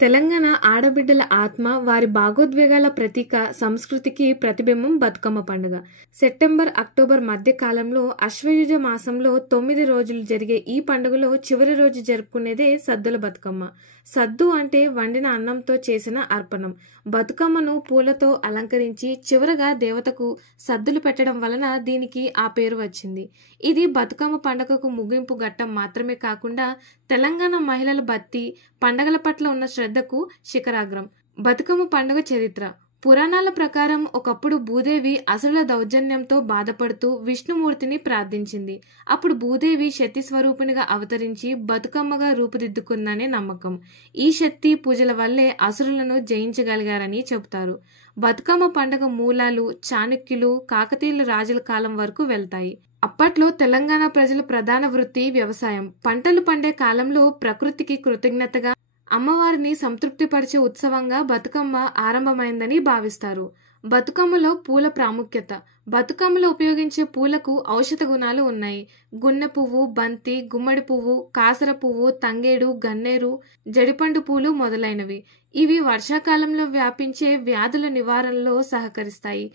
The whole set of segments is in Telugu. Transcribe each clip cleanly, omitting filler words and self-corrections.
తెలంగాణ ఆడబిడ్డల ఆత్మ, వారి భాగోద్వేగాల ప్రతీక, సంస్కృతికి ప్రతిబింబం బతుకమ్మ పండుగ. సెప్టెంబర్, అక్టోబర్ మధ్య కాలంలో ఆశ్వయుజ మాసంలో 9 రోజులు జరిగే ఈ పండుగలో చివరి రోజు జరుపుకునేదే సద్దుల బతుకమ్మ. సద్దు అంటే వండిన అన్నంతో చేసిన అర్పణం. బతుకమ్మను పూలతో అలంకరించి చివరగా దేవతకు సద్దులు పెట్టడం వలన దీనికి ఆ పేరు వచ్చింది. ఇది బతుకమ్మ పండుగకు ముగింపు ఘట్టం మాత్రమే కాకుండా తెలంగాణ మహిళల భక్తి, పండగల పట్ల ఉన్న శ్రద్ధకు శిఖరాగ్రం. బతుకమ్మ పండుగ చరిత్ర. పురాణాల ప్రకారం ఒకప్పుడు భూదేవి అసురుల దౌర్జన్యంతో బాధపడుతూ విష్ణుమూర్తిని ప్రార్థించింది. అప్పుడు భూదేవి శక్తి స్వరూపిణిగా అవతరించి బతుకమ్మగా రూపుదిద్దుకుందనే నమ్మకం. ఈ శక్తి పూజల వల్లే అసురులను జయించగలిగారని చెబుతారు. బతుకమ్మ పండుగ మూలాలు చాణక్యులు, కాకతీయుల రాజుల కాలం వరకు వెళ్తాయి. అప్పట్లో తెలంగాణ ప్రజల ప్రధాన వృత్తి వ్యవసాయం. పంటలు పండే కాలంలో ప్రకృతికి కృతజ్ఞతగా అమ్మవారిని సంతృప్తిపరిచే ఉత్సవంగా బతుకమ్మ ఆరంభమైందని భావిస్తారు. బతుకమ్మలో పూల ప్రాముఖ్యత. బతుకమ్మలో ఉపయోగించే పూలకు ఔషధ గుణాలు ఉన్నాయి. గున్నె పువ్వు, బంతి, గుమ్మడి పువ్వు, కాసర పువ్వు, తంగేడు, గన్నేరు, జడిపండు పూలు మొదలైనవి. ఇవి వర్షాకాలంలో వ్యాపించే వ్యాధుల నివారణలో సహకరిస్తాయి.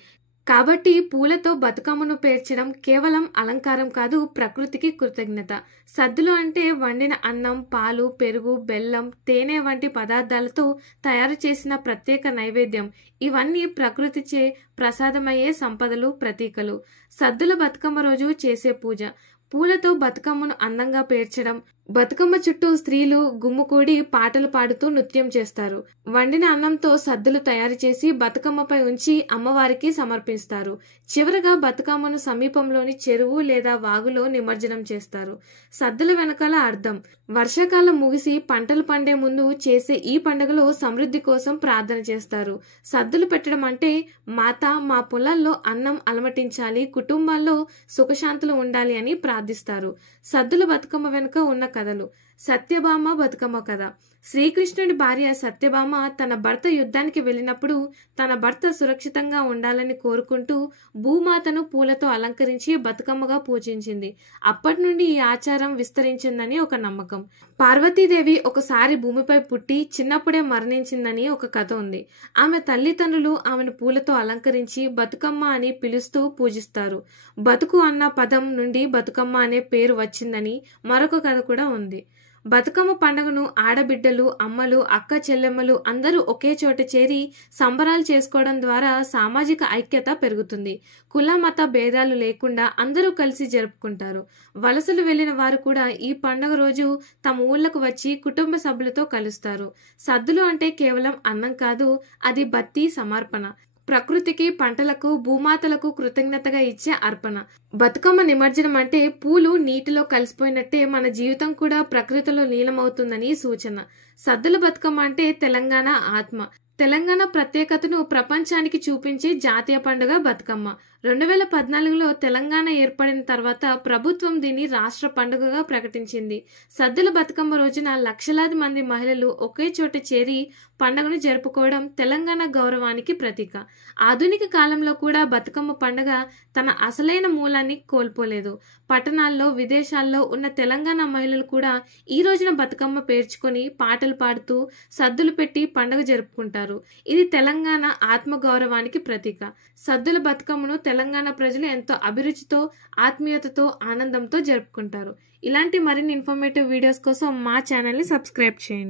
కాబట్టి పూలతో బతుకమ్మను పేర్చడం కేవలం అలంకారం కాదు, ప్రకృతికి కృతజ్ఞత. సద్దులు అంటే వండిన అన్నం, పాలు, పెరుగు, బెల్లం, తేనె వంటి పదార్థాలతో తయారు చేసిన ప్రత్యేక నైవేద్యం. ఇవన్నీ ప్రకృతిచే ప్రసాదమయ్యే సంపదలు, ప్రతీకలు. సద్దుల బతుకమ్మ రోజు చేసే పూజ. పూలతో బతుకమ్మను అందంగా పేర్చడం. బతుకమ్మ చుట్టూ స్త్రీలు గుమ్ముకూడి పాటలు పాడుతూ నృత్యం చేస్తారు. వండిన అన్నంతో సద్దులు తయారు చేసి బతుకమ్మపై ఉంచి అమ్మవారికి సమర్పిస్తారు. చివరగా బతుకమ్మను సమీపంలోని చెరువు లేదా వాగులో నిమజ్జనం చేస్తారు. సద్దుల వెనకాల అర్థం. వర్షాకాలం ముగిసి పంటలు పండే ముందు చేసే ఈ పండుగలో సమృద్ధి కోసం ప్రార్థన చేస్తారు. సద్దులు పెట్టడం అంటే మాత, మా పొలాల్లో అన్నం అలమటించాలి, కుటుంబాల్లో సుఖశాంతులు ఉండాలి అని ప్రార్థిస్తారు. సద్దుల బతుకమ్మ వెనుక ఉన్న కథలు. సత్యభామ బతుకమ్మ కథ. శ్రీకృష్ణుడి భార్య సత్యభామ తన భర్త యుద్ధానికి వెళ్ళినప్పుడు తన భర్త సురక్షితంగా ఉండాలని కోరుకుంటూ భూమాతను పూలతో అలంకరించి బతుకమ్మగా పూజించింది. అప్పటి నుండి ఈ ఆచారం విస్తరించిందని ఒక నమ్మకం. పార్వతీదేవి ఒకసారి భూమిపై పుట్టి చిన్నప్పుడే మరణించిందని ఒక కథ ఉంది. ఆమె తల్లిదండ్రులు ఆమెను పూలతో అలంకరించి బతుకమ్మ అని పిలుస్తూ పూజిస్తారు. బతుకు అన్న పదం నుండి బతుకమ్మ అనే పేరు వచ్చిందని మరొక కథ కూడా ఉంది. బతుకమ్మ పండుగను ఆడబిడ్డలు, అమ్మలు, అక్క చెల్లెమ్మలు అందరూ ఒకే చోట చేరి సంబరాలు చేసుకోవడం ద్వారా సామాజిక ఐక్యత పెరుగుతుంది. కుల మత భేదాలు లేకుండా అందరూ కలిసి జరుపుకుంటారు. వలసలు వెళ్లిన వారు కూడా ఈ పండుగ రోజు తమ ఊళ్లకు వచ్చి కుటుంబ సభ్యులతో కలుస్తారు. సద్దులు అంటే కేవలం అన్నం కాదు, అది భక్తి, సమర్పణ. ప్రకృతికి, పంటలకు, భూమాతలకు కృతజ్ఞతగా ఇచ్చే అర్పణ. బతుకమ్మ నిమజ్జనం అంటే పూలు నీటిలో కలిసిపోయినట్టే మన జీవితం కూడా ప్రకృతిలో లీనమవుతుందని సూచన. సద్దుల బతుకమ్మ అంటే తెలంగాణ ఆత్మ. తెలంగాణ ప్రత్యేకతను ప్రపంచానికి చూపించే జాతీయ పండుగ బతుకమ్మ. 2014లో తెలంగాణ ఏర్పడిన తర్వాత ప్రభుత్వం దీన్ని రాష్ట్ర పండుగగా ప్రకటించింది. సద్దుల బతుకమ్మ రోజున లక్షలాది మంది మహిళలు ఒకే చోట చేరి పండుగను జరుపుకోవడం తెలంగాణ గౌరవానికి ప్రతీక. ఆధునిక కాలంలో కూడా బతుకమ్మ పండుగ తన అసలైన మూలాన్ని కోల్పోలేదు. పట్టణాల్లో, విదేశాల్లో ఉన్న తెలంగాణ మహిళలు కూడా ఈ రోజున బతుకమ్మ పేర్చుకొని పాటలు పాడుతూ సద్దులు పెట్టి పండుగ జరుపుకుంటారు. ఇది తెలంగాణ ఆత్మగౌరవానికి ప్రతీక. సద్దుల బతుకమ్మను తెలంగాణ ప్రజలు ఎంతో అభిరుచితో, ఆత్మీయతతో, ఆనందంతో జరుపుకుంటారు. ఇలాంటి మరిన్ని ఇన్ఫర్మేటివ్ వీడియోస్ కోసం మా ఛానల్ని సబ్స్క్రైబ్ చేయండి.